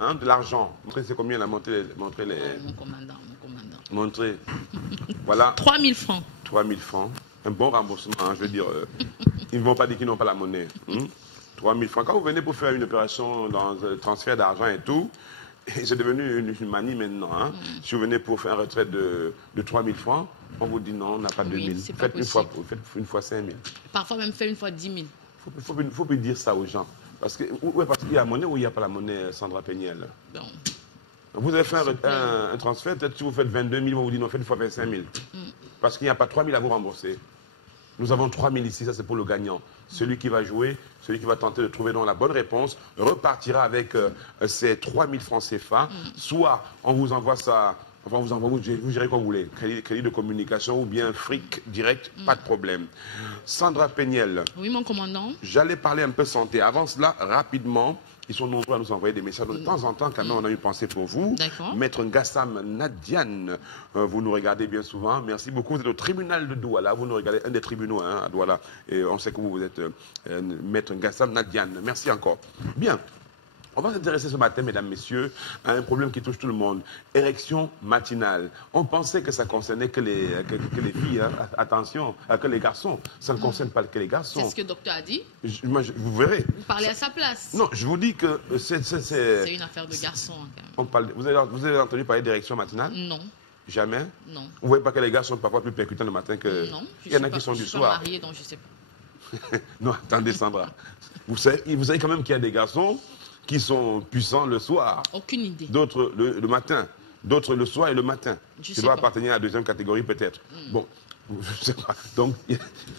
hein, de l'argent. Montrez c'est combien, là, montrez les... Mon commandant. Montrez. Voilà. 3 000 francs. 3 000 francs. Un bon remboursement, hein, je veux dire. Ils ne vont pas dire qu'ils n'ont pas la monnaie. 3 000 francs. Quand vous venez pour faire une opération dans un transfert d'argent et tout, c'est devenu une manie maintenant. Hein. Si vous venez pour faire un retrait de 3 000 francs, on vous dit non, on n'a pas 2 000. Faites une fois 5 000. Parfois même fait une fois 10 000. Il faut plus dire ça aux gens. Parce qu'il y a la monnaie ou il n'y a pas la monnaie, Sandra Péniel? Bon. Vous avez fait un transfert, peut-être si vous faites 22 000, on vous dit non, faites une fois 25 000. Parce qu'il n'y a pas 3 000 à vous rembourser. Nous avons 3 000 ici, ça c'est pour le gagnant. Celui qui va jouer, celui qui va tenter de trouver dans la bonne réponse, repartira avec ces 3 000 francs CFA. Soit on vous envoie ça, enfin vous gérez comme vous voulez, crédit de communication ou bien fric direct, pas de problème. Sandra Péniel. Oui, mon commandant. J'allais parler un peu santé. Avant cela, rapidement, ils sont nombreux à nous envoyer des messages. De temps en temps, quand même, on a une pensée pour vous. Maître Ngassam Nadiane, vous nous regardez bien souvent. Merci beaucoup. Vous êtes au tribunal de Douala. Vous nous regardez, un des tribunaux à Douala. Et on sait que vous êtes Maître Ngassam Nadiane. Merci encore. Bien. On va s'intéresser ce matin, mesdames, messieurs, à un problème qui touche tout le monde. Érection matinale. On pensait que ça concernait que les filles, hein. Attention, que les garçons. Ça ne concerne pas que les garçons. C'est ce que le docteur a dit. Vous verrez. Vous parlez à sa place. Non, je vous dis que c'est une affaire de garçons. Hein, on parle, vous avez entendu parler d'érection matinale? Non. Jamais? Non. Vous ne voyez pas que les gars sont parfois plus percutants le matin que... Non. Il y en a qui sont du soir. Je suis pas mariée, donc je ne sais pas. Non, attendez, Sandra. Vous savez quand même qu'il y a des garçons qui sont puissants le soir. Aucune idée. D'autres le matin. D'autres le soir et le matin. Je dois appartenir à la deuxième catégorie peut-être. Bon, je ne sais pas. Donc,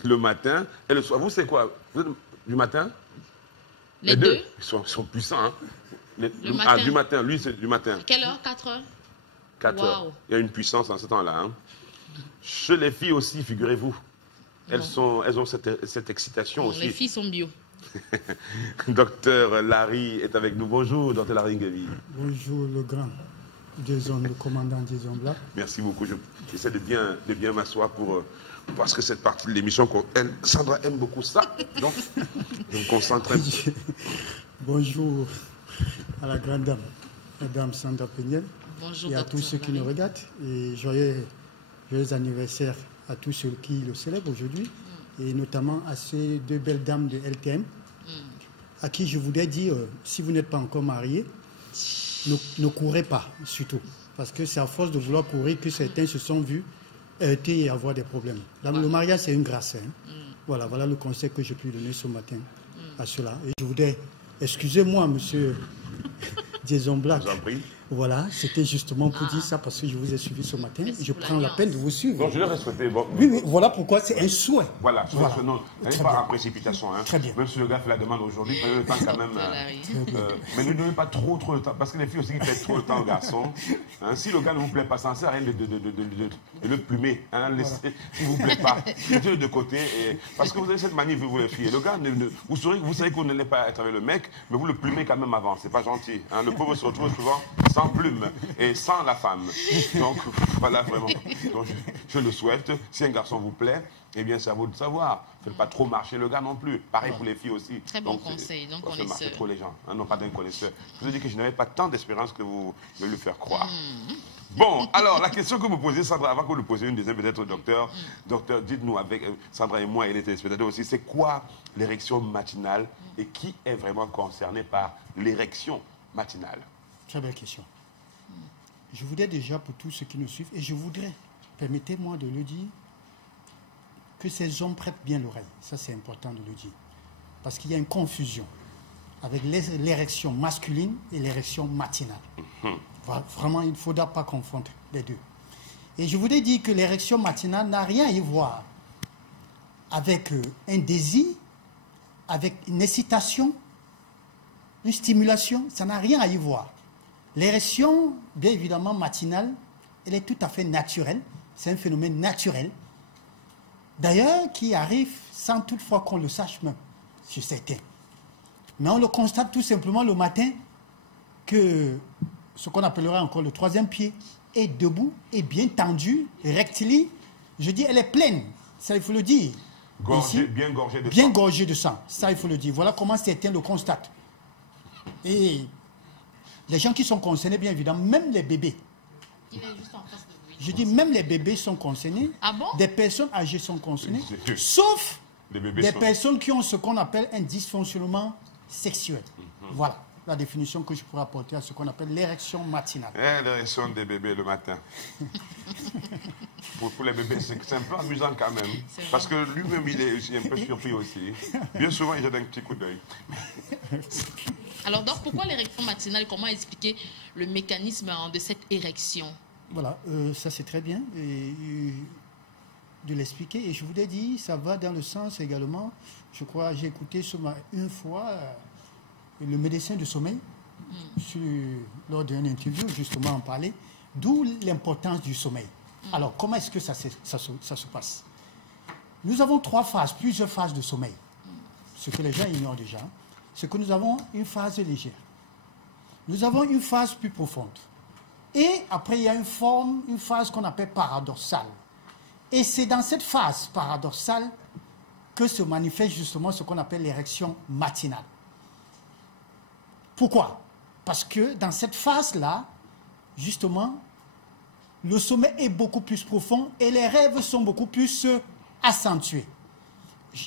le matin et le soir. Vous, c'est quoi? Vous êtes du matin? Les deux. Ils sont puissants. Hein? Le matin. Ah, du matin. Lui, c'est du matin. Quelle heure? 4 heures? 4 heures. Il y a une puissance en ce temps-là. Hein? Chez les filles aussi, figurez-vous. Elles ont cette excitation aussi. Les filles sont bio. Docteur Larry est avec nous. Bonjour, docteur Larry Nguevi. Bonjour, le grand le commandant Jason Black. Merci beaucoup. J'essaie de bien m'asseoir parce que cette partie de l'émission, Sandra aime beaucoup ça. Donc, je me concentre un peu. Bonjour à la grande dame, Madame Sandra Péniel. Bonjour, et à tous ceux qui nous regardent. Et joyeux anniversaire à tous ceux qui le célèbrent aujourd'hui. Et notamment à ces deux belles dames de LTM, à qui je voudrais dire, si vous n'êtes pas encore mariés, ne courez pas, surtout. Parce que c'est à force de vouloir courir que certains se sont vus heurter et avoir des problèmes. Là, le mariage, c'est une grâce. Hein. Voilà le conseil que je peux donner ce matin à cela. Et je voudrais, excusez-moi, monsieur Jason Black. Je vous en prie. Voilà, c'était justement pour dire ça parce que je vous ai suivi ce matin. Je prends la peine de vous suivre. Non, je l'ai respecté. Bon, oui, voilà pourquoi c'est un souhait. Voilà, non, pas en précipitation. Hein. Très bien. Même si le gars fait la demande aujourd'hui, prenez le temps quand même. Mais ne donnez pas trop de temps, parce que les filles aussi qui perdent trop de temps aux garçons. Hein, si le gars ne vous plaît pas, ça ne sert à rien de le plumer. Hein, laissez, s'il ne vous plaît pas, mettez-le de côté. Parce que vous avez cette manie, vous les filles. Le gars, vous savez que vous n'allez pas être avec le mec, mais vous le plumez quand même avant. C'est pas gentil. Hein. Le pauvre se retrouve souvent sans plume et sans la femme. Donc, voilà, vraiment. Donc, je le souhaite. Si un garçon vous plaît, eh bien, c'est à vous de savoir. Faites pas trop marcher le gars non plus. Pareil pour les filles aussi. Très bon conseil. Donc, on marcher trop les gens. Hein, non, pas d'un connaisseur. Je vous ai dit que je n'avais pas tant d'espérance que vous voulez le faire croire. Bon, alors, la question que vous posez, Sandra, avant que vous le posiez une deuxième, peut-être, docteur, dites-nous, avec Sandra et moi et les téléspectateurs aussi, c'est quoi l'érection matinale et qui est vraiment concerné par l'érection matinale? Très belle question. Je voudrais déjà, pour tous ceux qui nous suivent, et je voudrais, permettez-moi de le dire, que ces hommes prêtent bien l'oreille. Ça, c'est important de le dire. Parce qu'il y a une confusion avec l'érection masculine et l'érection matinale. Vraiment, il ne faudra pas confondre les deux. Et je voudrais dire que l'érection matinale n'a rien à y voir avec un désir, avec une excitation, une stimulation. Ça n'a rien à y voir. L'érection, bien évidemment, matinale, elle est tout à fait naturelle. C'est un phénomène naturel. D'ailleurs, qui arrive sans toutefois qu'on le sache même, sur certains. Mais on le constate tout simplement le matin que ce qu'on appellera encore le troisième pied est debout, est bien tendu, rectiligne. Je dis, elle est pleine, ça il faut le dire. Bien gorgée de sang. Bien gorgée de sang, ça il faut le dire. Voilà comment certains le constatent. Et Les gens qui sont concernés, bien évidemment, même les bébés. Il est juste en face de vous. Je dis même les bébés sont concernés. Ah bon? Des personnes âgées sont concernées. Sauf des personnes qui ont ce qu'on appelle un dysfonctionnement sexuel. Voilà la définition que je pourrais apporter à ce qu'on appelle l'érection matinale. L'érection des bébés le matin. pour les bébés, c'est un peu amusant quand même. Parce que lui-même, il est un peu surpris aussi. Bien souvent, il jette un petit coup d'œil. Alors, donc, pourquoi l'érection matinale? Comment expliquer le mécanisme de cette érection? Voilà, ça c'est très bien de l'expliquer. Et je vous l'ai dit, ça va dans le sens également, je crois, j'ai écouté une fois le médecin de sommeil, lors d'une interview, justement, en parlait, d'où l'importance du sommeil. Alors, comment est-ce que ça se passe? Nous avons plusieurs phases de sommeil. Ce que les gens ignorent déjà, c'est que nous avons une phase légère. Nous avons une phase plus profonde. Et après, il y a une phase qu'on appelle paradoxale. Et c'est dans cette phase paradoxale que se manifeste justement ce qu'on appelle l'érection matinale. Pourquoi? Parce que dans cette phase-là, justement, le sommeil est beaucoup plus profond et les rêves sont beaucoup plus accentués.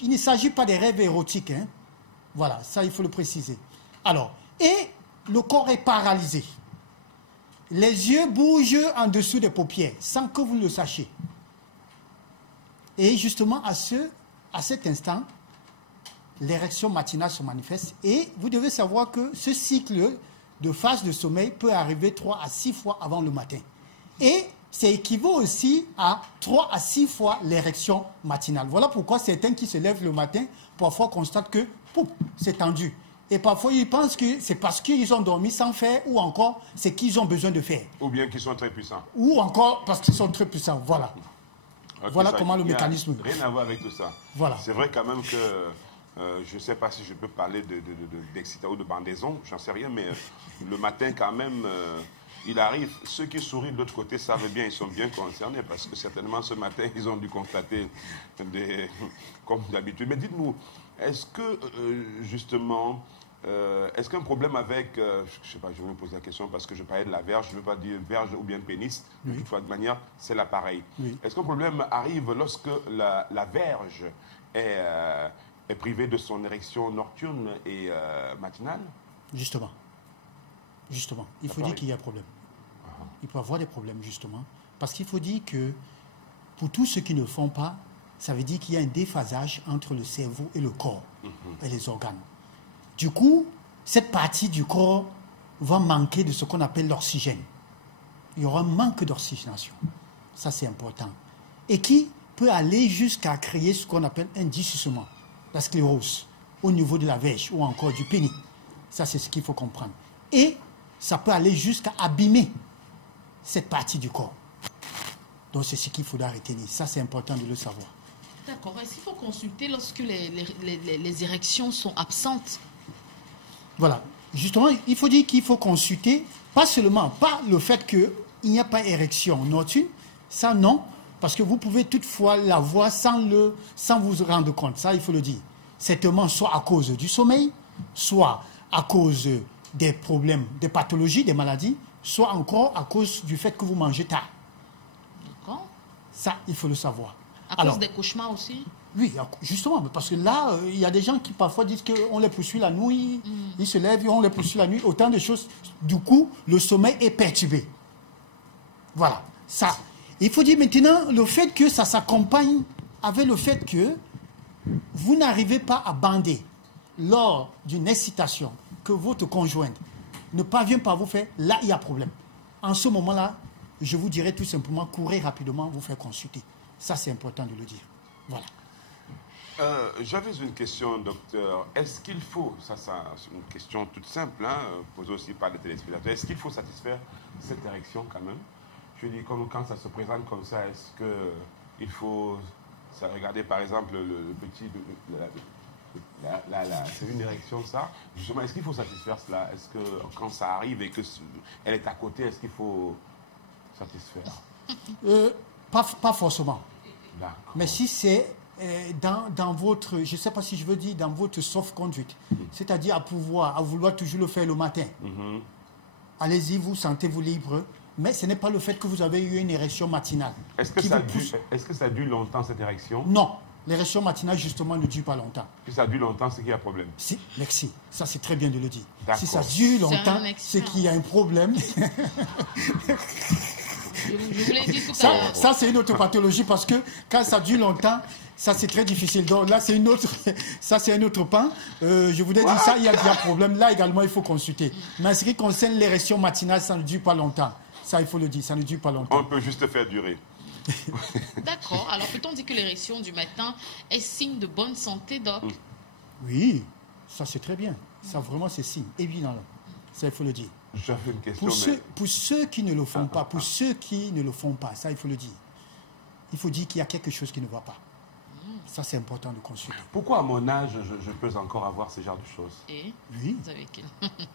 Il ne s'agit pas des rêves érotiques, hein. Voilà, ça il faut le préciser. Alors, et le corps est paralysé. Les yeux bougent en dessous des paupières, sans que vous le sachiez. Et justement, à cet instant, l'érection matinale se manifeste. Et vous devez savoir que ce cycle de phase de sommeil peut arriver 3 à 6 fois avant le matin. Et ça équivaut aussi à 3 à 6 fois l'érection matinale. Voilà pourquoi certains qui se lèvent le matin, parfois constatent que c'est tendu. Et parfois, ils pensent que c'est parce qu'ils ont dormi sans faire, ou encore, c'est qu'ils ont besoin de faire. Ou bien qu'ils sont très puissants. Ou encore, parce qu'ils sont très puissants. Voilà. Okay, voilà comment le mécanisme... Rien à voir avec tout ça. Voilà. C'est vrai quand même que... je ne sais pas si je peux parler d'excitation ou de bandaison, j'en sais rien, mais le matin quand même, il arrive. Ceux qui sourient de l'autre côté savent bien, ils sont bien concernés, parce que certainement ce matin, ils ont dû constater comme d'habitude. Mais dites-nous, est-ce que justement, est-ce qu'un problème avec, je ne sais pas, je vais vous poser la question parce que je parlais de la verge, je ne veux pas dire verge ou bien pénis, de toute manière, c'est l'appareil. Oui. Est-ce qu'un problème arrive lorsque la verge est privée de son érection nocturne et matinale? Justement. Il faut dire qu'il y a un problème. Il peut y avoir des problèmes, justement. Parce qu'il faut dire que pour tous ceux qui ne le font pas, ça veut dire qu'il y a un déphasage entre le cerveau et le corps et les organes. Du coup, cette partie du corps va manquer de ce qu'on appelle l'oxygène. Il y aura un manque d'oxygénation. Ça, c'est important. Et qui peut aller jusqu'à créer ce qu'on appelle un dysfonctionnement, la sclérose, au niveau de la verge ou encore du pénis. Ça, c'est ce qu'il faut comprendre. Et ça peut aller jusqu'à abîmer cette partie du corps. Donc, c'est ce qu'il faudra retenir. Ça, c'est important de le savoir. D'accord. Est-ce qu'il faut consulter lorsque les érections sont absentes? Voilà. Justement, il faut dire qu'il faut consulter, pas le fait qu'il n'y a pas érection nocturne, ça non, parce que vous pouvez toutefois l'avoir sans vous rendre compte. Ça, il faut le dire. Certainement, soit à cause du sommeil, soit à cause des problèmes, des pathologies, des maladies, soit encore à cause du fait que vous mangez tard. D'accord. Ça, il faut le savoir. À cause des cauchemars aussi? Oui, justement, parce que là, il y a des gens qui parfois disent qu'on les poursuit la nuit, ils se lèvent et on les poursuit la nuit, autant de choses. Du coup, le sommeil est perturbé. Voilà, ça. Il faut dire maintenant le fait que ça s'accompagne avec le fait que vous n'arrivez pas à bander lors d'une excitation que votre conjointe ne parvient pas à vous faire, là, il y a problème. En ce moment-là, je vous dirais tout simplement, courez rapidement, vous faire consulter. Ça, c'est important de le dire. Voilà. J'avais une question, docteur. Est-ce qu'il faut, ça c'est une question toute simple, hein, posée aussi par les téléspectateurs, est-ce qu'il faut satisfaire cette érection quand même? Je dis, quand ça se présente comme ça, est-ce qu'il faut regarder par exemple le petit, c'est une érection ça? Justement, est-ce qu'il faut satisfaire cela? Est-ce que quand ça arrive et qu'elle est à côté, est-ce qu'il faut satisfaire? Pas forcément. Mais si c'est dans votre, je ne sais pas si je veux dire, dans votre soft conduite, c'est-à-dire à vouloir toujours le faire le matin. allez-y, vous sentez-vous libre. Mais ce n'est pas le fait que vous avez eu une érection matinale. Est-ce que ça dure longtemps, cette érection? Non. L'érection matinale, justement, ne dure pas longtemps. Si ça dure longtemps, c'est qu'il y a un problème. Si, merci. Ça, c'est très bien de le dire. Si ça D'accord. dure longtemps, c'est qu'il y a un problème. Je voulais dire tout à l'heure. Ça, c'est une autre pathologie parce que quand ça dure longtemps, ça, c'est très difficile. Donc là, c'est une autre, ça, c'est un autre pan. Je voulais dire ça, il y a déjà un problème. Là, également, il faut consulter. Mais en ce qui concerne l'érection matinale, ça ne dure pas longtemps. Ça, il faut le dire, ça ne dure pas longtemps. On peut juste faire durer. D'accord. Alors, peut-on dire que l'érection du matin est signe de bonne santé, Doc? Oui, ça, c'est très bien. Ça, vraiment, c'est signe. Évidemment. Ça, il faut le dire. J'avais une question. Pour ceux qui ne le font pas, ça, il faut le dire. Il faut dire qu'il y a quelque chose qui ne va pas. Ça, c'est important de consulter. Pourquoi, à mon âge, je peux encore avoir ce genre de choses? Et Oui. vous avez quel...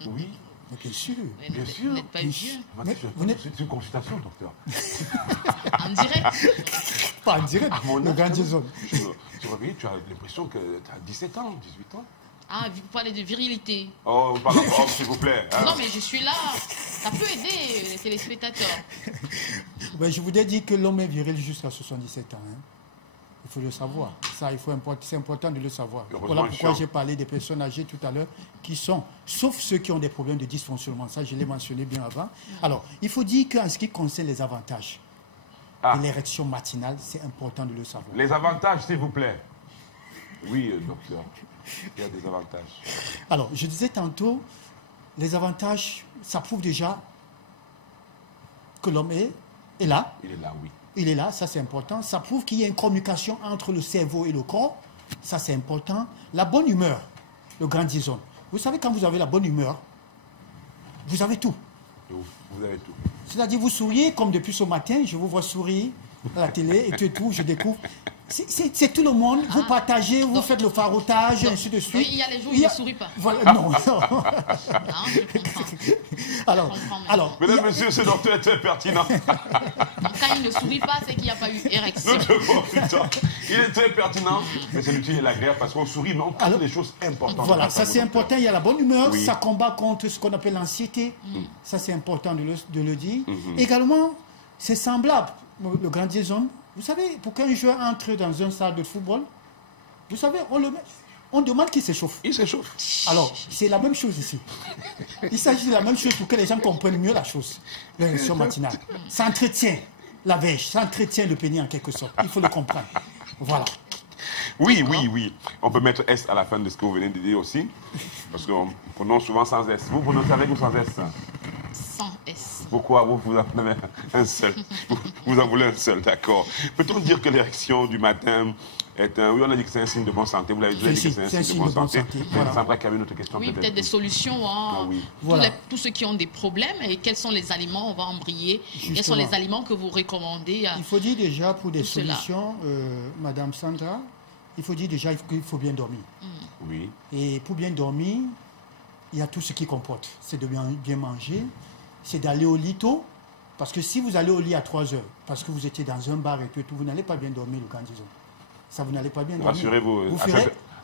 Oui, Mais bien sûr. bien sûr. Vous n'êtes pas vieux. C'est une consultation, docteur. En direct. Pas en direct. À mon Le âge, grand Jason. tu réveilles, tu as l'impression que tu as 17 ans, 18 ans. Ah, vous parlez de virilité. Oh, pardon, s'il vous plaît. Hein. Non, mais je suis là. Ça peut aider les téléspectateurs. Ben, je voudrais dire que l'homme est viril jusqu'à 77 ans. Hein. Il faut le savoir. Ça, c'est important de le savoir. Voilà pourquoi j'ai parlé des personnes âgées tout à l'heure qui sont, sauf ceux qui ont des problèmes de dysfonctionnement. Ça, je l'ai mentionné bien avant. Alors, il faut dire qu'en ce qui concerne les avantages de l'érection matinale, c'est important de le savoir. Les avantages, s'il vous plaît. Oui, docteur. Il y a des avantages. Alors, je disais tantôt, les avantages, ça prouve déjà que l'homme est là. Il est là, oui. Il est là, ça c'est important. Ça prouve qu'il y a une communication entre le cerveau et le corps. Ça c'est important. La bonne humeur, le grand dison. Vous savez, quand vous avez la bonne humeur, vous avez tout. Vous avez tout. C'est-à-dire, vous souriez comme depuis ce matin, je vous vois sourire à la télé et tout, je découvre. C'est tout le monde, vous partagez, vous faites le farotage, et ainsi de suite. Il y a les jours où il ne sourit pas. Voilà, non. Je comprends. Alors, mesdames, messieurs, ce docteur est très pertinent. Quand il ne sourit pas, c'est qu'il n'y a pas eu érection. Il est très pertinent, mais c'est l'utile et l'agréable parce qu'on sourit, mais on parle des choses importantes. Voilà, ça c'est important. Il y a la bonne humeur, ça combat contre ce qu'on appelle l'anxiété. Ça c'est important de le dire. Également, c'est semblable, le grand Jason. Vous savez, pour qu'un joueur entre dans un stade de football, vous savez, on demande qu'il s'échauffe. Il s'échauffe. Alors, c'est la même chose ici. Il s'agit de la même chose pour que les gens comprennent mieux la chose. L'érection matinale. Ça entretient la veille, ça entretient le pénis en quelque sorte. Il faut le comprendre. Voilà. Oui. On peut mettre S à la fin de ce que vous venez de dire aussi. Parce qu'on prononce souvent sans S. Vous prononcez avec ou sans S? Sans S. Pourquoi vous en avez un seul? Vous en voulez un seul, d'accord. Peut-on dire que l'érection du matin est un... Oui, on a dit que c'est un signe de bonne santé. Vous l'avez dit que c'est un signe de bonne santé. Voilà. Sandra, qui avait une autre question. Oui, peut-être des solutions. oui. Voilà. Tous ceux qui ont des problèmes, et quels sont les aliments, on va embrayer. Quels sont les aliments que vous recommandez Il faut dire déjà pour des solutions, Madame Sandra, il faut dire déjà qu'il faut bien dormir. Oui. Et pour bien dormir, il y a tout ce qui comporte. C'est de bien manger, c'est d'aller au lit tôt. Parce que si vous allez au lit à 3 heures, parce que vous étiez dans un bar et tout, vous n'allez pas bien dormir, le grand disons. Ça, vous n'allez pas bien dormir. Rassurez-vous,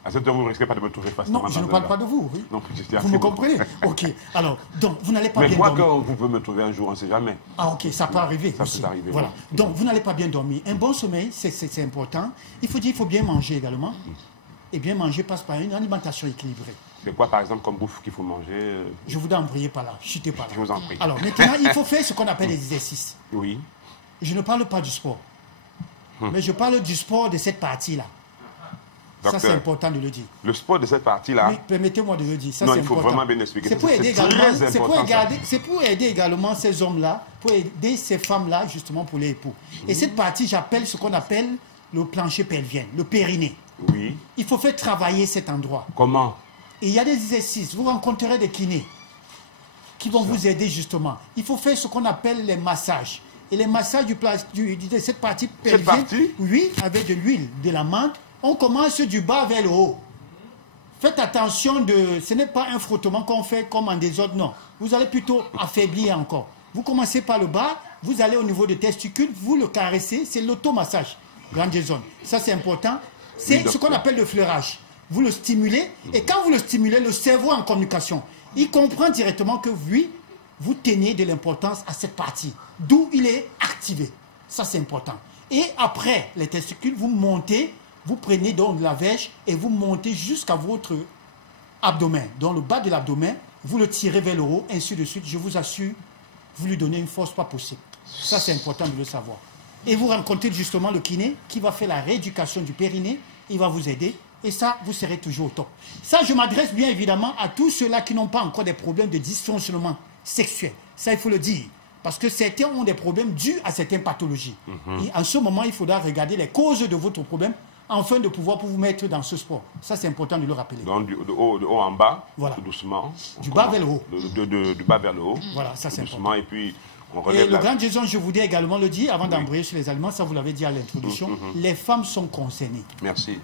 à cette heure, vous ne risquez pas de me trouver facilement. Non, je ne parle pas de vous. Oui. Non, vous me comprenez? Ok. Alors, donc, vous n'allez pas bien dormir. dormir. Mais quoi que vous pouvez me trouver un jour, on ne sait jamais. Ah, ok, ça peut arriver. Ça aussi. peut arriver. Voilà. Oui. Donc, vous n'allez pas bien dormir. Un bon sommeil, c'est important. Il faut dire qu'il faut bien manger également. Et bien manger passe par une alimentation équilibrée. C'est quoi, par exemple, comme bouffe qu'il faut manger? Je vous embrayer par là, chutez par là. Je vous en prie. Alors, maintenant, il faut faire ce qu'on appelle les exercices. Oui. Je ne parle pas du sport. Mais je parle du sport de cette partie-là. Ça, c'est important de le dire. Le sport de cette partie-là... Oui, permettez-moi de le dire. Ça, non, c'est il faut important. vraiment bien expliquer. C'est pour aider également, c'est pour aider également ces hommes-là, pour aider ces femmes-là, justement, pour les époux. Et cette partie, j'appelle ce qu'on appelle le plancher pelvien, le périnée. Oui. Il faut faire travailler cet endroit. Comment? Et il y a des exercices. Vous rencontrerez des kinés qui vont vous aider, justement. Il faut faire ce qu'on appelle les massages. Et les massages de cette partie pelvienne, oui, avec de l'huile, de la menthe, on commence du bas vers le haut. Faites attention, ce n'est pas un frottement qu'on fait comme en désordre, non. Vous allez plutôt affaiblir encore. Vous commencez par le bas, vous allez au niveau des testicules, vous le caressez, c'est l'automassage. Grande zone. Ça, c'est important. C'est ce qu'on appelle le fleurage. Vous le stimulez, et quand vous le stimulez, le cerveau en communication, il comprend directement que oui, vous tenez de l'importance à cette partie, d'où il est activé. Ça, c'est important. Et après les testicules, vous montez, vous prenez donc de la verge et vous montez jusqu'à votre abdomen. Dans le bas de l'abdomen, vous le tirez vers le haut, ainsi de suite. Je vous assure, vous lui donnez une force pas possible. Ça, c'est important de le savoir. Et vous rencontrez justement le kiné qui va faire la rééducation du périnée. Il va vous aider. Et ça, vous serez toujours au top. Ça, je m'adresse bien évidemment à tous ceux-là qui n'ont pas encore des problèmes de dysfonctionnement sexuel. Ça, il faut le dire. Parce que certains ont des problèmes dus à certaines pathologies. Et en ce moment, il faudra regarder les causes de votre problème afin de pouvoir vous mettre dans ce sport. Ça, c'est important de le rappeler. Donc, de haut en bas, voilà. Tout doucement. Du bas vers le haut. Du bas vers le haut. Voilà, ça, c'est important. Et puis, on relève le grand Jason, je voudrais également le dire, avant d'embrayer sur les aliments, ça vous l'avez dit à l'introduction, les femmes sont concernées. Merci.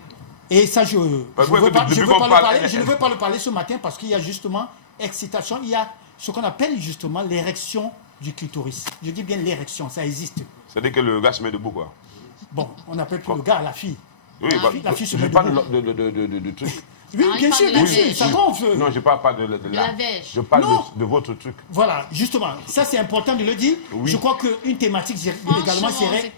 Et ça, je ne veux pas le parler ce matin parce qu'il y a justement excitation, il y a ce qu'on appelle justement l'érection du clitoris. Je dis bien l'érection, ça existe. C'est-à-dire que le gars se met debout, quoi. Bon, on appelle plus le gars la fille. Oui, la fille se met je debout. parle de truc. Oui, bien sûr, ça gonfle. Non, je ne parle pas de la verge. Je parle de votre truc. Voilà, justement, ça c'est important de le dire. Oui. Je crois qu'une thématique également serait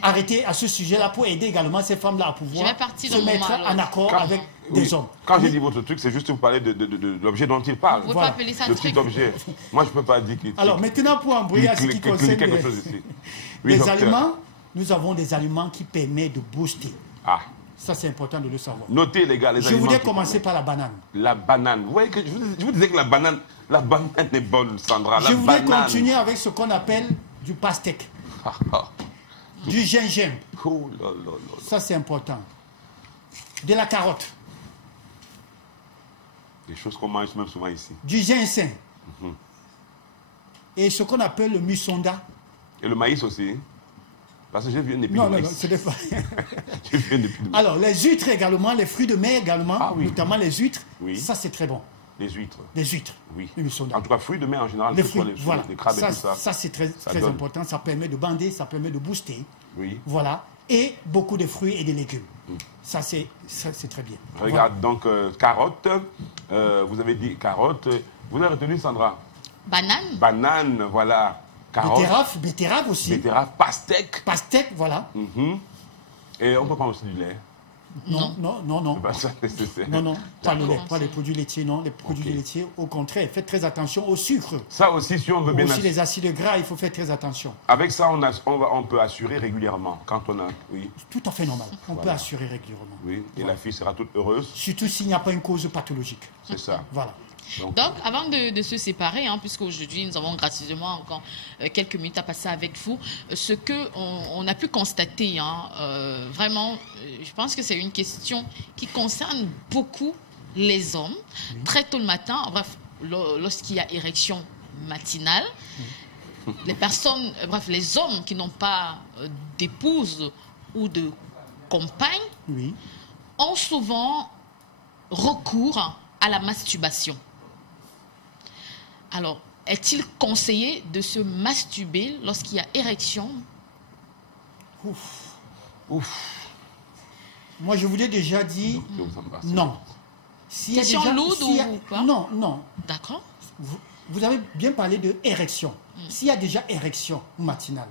arrêtée à ce sujet-là pour aider également ces femmes-là à pouvoir se mettre en accord avec des hommes. Quand je dis votre truc, c'est juste vous parler de l'objet dont il parle. Vous ne pouvez pas appeler ça le petit objet. Moi, je ne peux pas dire qu'il... Alors maintenant, pour embrayer à ce qui concerne les aliments, nous avons des aliments qui permettent de booster. Ah. Ça, c'est important de le savoir. Notez, les gars, les aliments. Je voudrais commencer par la banane. La banane. Vous voyez que je vous disais que la banane est bonne, Sandra. Je voudrais continuer avec ce qu'on appelle du pastèque. Du gingembre. Oh là là là. Ça, c'est important. De la carotte. Des choses qu'on mange même souvent ici. Du ginseng. Et ce qu'on appelle le musonda. Et le maïs aussi. Parce que j'ai vu un épi de maïs. Non, ce n'est pas... J'ai vu un épi de maïs. Alors, les huîtres également, les fruits de mer également, notamment les huîtres, ça c'est très bon. Les huîtres. Les huîtres. Oui. Le musonda. En tout cas, fruits de mer en général. Les fruits, voilà. Les crabes et tout ça. Ça c'est très important. Ça permet de bander, ça permet de booster. Oui. Voilà. Et beaucoup de fruits et de légumes. Ça c'est très bien. Regarde, donc, carottes. Vous avez dit carottes. Vous avez retenu, Sandra? Banane. Banane, voilà. Carottes. Betterave aussi. Betterave, pastèque. Pastèque, voilà. Et on peut prendre aussi du lait. Non. Ben, ça, non, pas le lait, pas les produits laitiers, non. Les produits laitiers, au contraire, faites très attention au sucre. Ça aussi, si on veut bien... Aussi les acides gras, il faut faire très attention. Avec ça, on peut assurer régulièrement, quand on a... Oui. Tout à fait normal. On peut assurer régulièrement. Oui, et la fille sera toute heureuse. Surtout s'il n'y a pas une cause pathologique. C'est ça. Voilà. Donc, avant de se séparer, puisqu'aujourd'hui nous avons gracieusement encore quelques minutes à passer avec vous, ce qu'on a pu constater, vraiment, je pense que c'est une question qui concerne beaucoup les hommes. Très tôt le matin, bref, lorsqu'il y a érection matinale, les personnes, bref, les hommes qui n'ont pas d'épouse ou de compagne ont souvent recours à la masturbation. Alors, est-il conseillé de se masturber lorsqu'il y a érection? Moi, je vous l'ai déjà dit, non. Question lourde ou pas? Non. D'accord. Vous avez bien parlé de érection. S'il y a déjà érection matinale,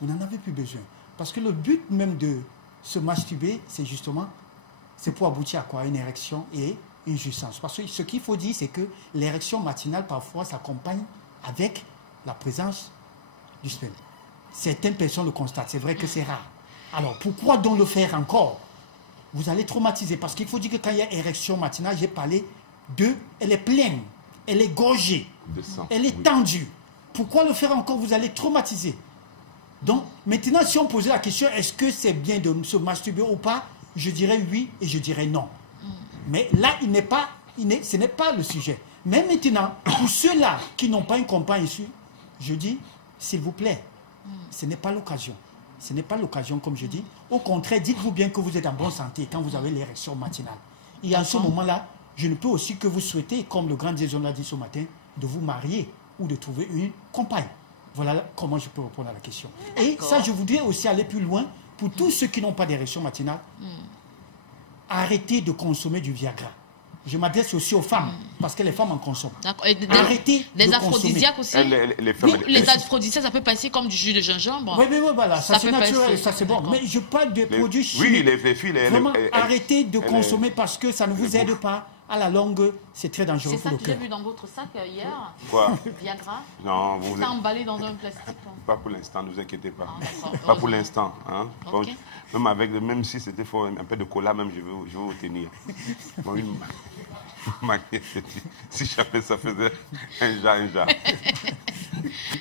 vous n'en avez plus besoin. Parce que le but même de se masturber, c'est justement, c'est pour aboutir à quoi? Une érection et une jouissance. Parce que ce qu'il faut dire, c'est que l'érection matinale, parfois, s'accompagne avec la présence du sperme. Certaines personnes le constatent. C'est vrai que c'est rare. Alors, pourquoi donc le faire encore? Vous allez traumatiser. Parce qu'il faut dire que quand il y a érection matinale, j'ai parlé de... Elle est pleine. Elle est gorgée. Elle est tendue. Pourquoi le faire encore? Vous allez traumatiser. Donc, maintenant, si on posait la question, est-ce que c'est bien de se masturber ou pas? Je dirais oui et je dirais non. Mais là, ce n'est pas le sujet. Mais maintenant, pour ceux-là qui n'ont pas une compagne ici, je dis, s'il vous plaît, ce n'est pas l'occasion. Ce n'est pas l'occasion, comme je dis. Au contraire, dites-vous bien que vous êtes en bonne santé quand vous avez l'érection matinale. Et en ce moment-là, je ne peux aussi que vous souhaiter, comme le grand Jason l'a dit ce matin, de vous marier ou de trouver une compagne. Voilà comment je peux répondre à la question. Et ça, je voudrais aussi aller plus loin pour tous ceux qui n'ont pas d'érection matinale. Arrêtez de consommer du Viagra. Je m'adresse aussi aux femmes, parce que les femmes en consomment. Arrêtez des aphrodisiaques aussi. Les aphrodisiaques, ça peut passer comme du jus de gingembre. Oui, voilà, ça c'est naturel, ça c'est bon. Mais je parle de produits chimiques. Oui, les filles, vraiment, arrêtez de consommer parce que ça ne vous aide pas. À la longue, c'est très dangereux pour le cœur. C'est ça que j'ai vu dans votre sac hier. Quoi? Viagra. Non, vous êtes emballé dans un plastique. Pas pour l'instant, ne vous inquiétez pas. Pas pour l'instant. Hein? Okay. Même si c'était un peu de cola, même je vais vous tenir. Bon, si jamais ça faisait un jar.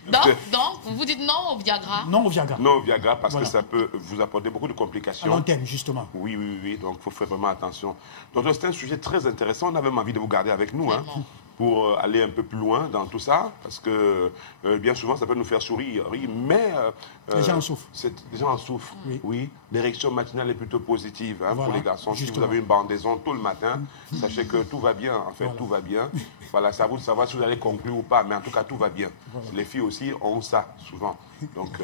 Donc, vous dites non au Viagra? Non au Viagra. Non au Viagra parce que ça peut vous apporter beaucoup de complications. À long terme, justement. Oui. Donc, il faut faire vraiment attention. Donc, c'est un sujet très intéressant. On avait envie de vous garder avec nous. Hein, pour aller un peu plus loin dans tout ça, parce que bien souvent, ça peut nous faire sourire, oui, mais... les gens en souffrent. Les gens en souffrent, oui. L'érection matinale est plutôt positive hein, pour les garçons. Justement. Si vous avez une bandaison tôt le matin, sachez que tout va bien, en fait, tout va bien. Voilà, ça vous savoir si vous allez conclure ou pas, mais en tout cas, tout va bien. Les filles aussi ont ça, souvent. Donc,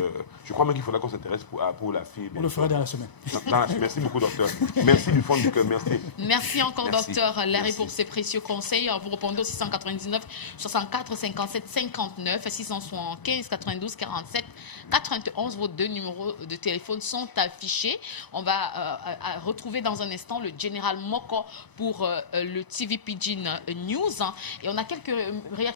je crois même qu'il faudra qu'on s'intéresse pour la fille. On le fera dans la semaine. Merci beaucoup, docteur. Merci du fond du cœur, merci. Merci encore, docteur Larry, pour ces précieux conseils. Vous répondez au 699 64 57 59 675 92 47 91. Vos 2 numéros de téléphone sont affichés. On va retrouver dans un instant le général Moko pour le TV Pidgin News. Et on a quelques réactions.